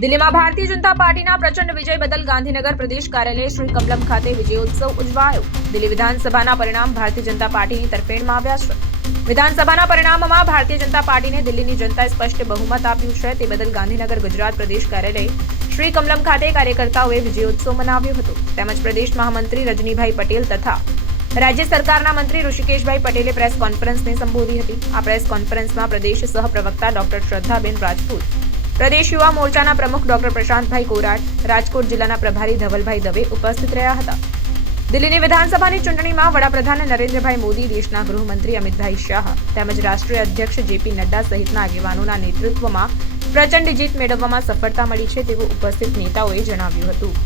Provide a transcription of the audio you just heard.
દિલ્હીમાં ભારતીય જનતા પાર્ટીના પ્રચંડ વિજય બદલ ગાંધીનગર પ્રદેશ કાર્યાલય શ્રી કમલમ ખાતે વિજયોત્સવ ઉજવાયો. દિલ્હી વિધાનસભાના પરિણામ ભારતીય જનતા પાર્ટીની તરફેણમાં આવ્યા છે. વિધાનસભાના પરિણામમાં ભારતીય જનતા પાર્ટીને દિલ્હીની જનતાએ સ્પષ્ટ બહુમત આપ્યું છે. તે બદલ ગાંધીનગર ગુજરાત પ્રદેશ કાર્યાલય શ્રી કમલમ ખાતે કાર્યકર્તાઓએ વિજયોત્સવ મનાવ્યો હતો. તેમજ પ્રદેશ મહામંત્રી રજનીભાઈ પટેલ તથા રાજ્ય સરકારના મંત્રી ઋષિકેશભાઈ પટેલે પ્રેસ કોન્ફરન્સને સંબોધી હતી. આ પ્રેસ કોન્ફરન્સમાં પ્રદેશ સહપ્રવક્તા ડોક્ટર શ્રદ્ધાબેન રાજપૂત, પ્રદેશ યુવા મોરચાના પ્રમુખ ડોક્ટર પ્રશાંતભાઈ કોરાટ, રાજકોટ જિલ્લાના પ્રભારી ધવલભાઈ દવે ઉપસ્થિત રહ્યા હતા. દિલ્હીની વિધાનસભાની ચૂંટણીમાં વડાપ્રધાન નરેન્દ્રભાઈ મોદી, દેશના ગૃહમંત્રી અમિતભાઈ શાહ તેમજ રાષ્ટ્રીય અધ્યક્ષ જેપી નડ્ડા સહિતના આગેવાનોના નેતૃત્વમાં પ્રચંડ જીત મેળવવામાં સફળતા મળી છે તેવું ઉપસ્થિત નેતાઓએ જણાવ્યું હતું.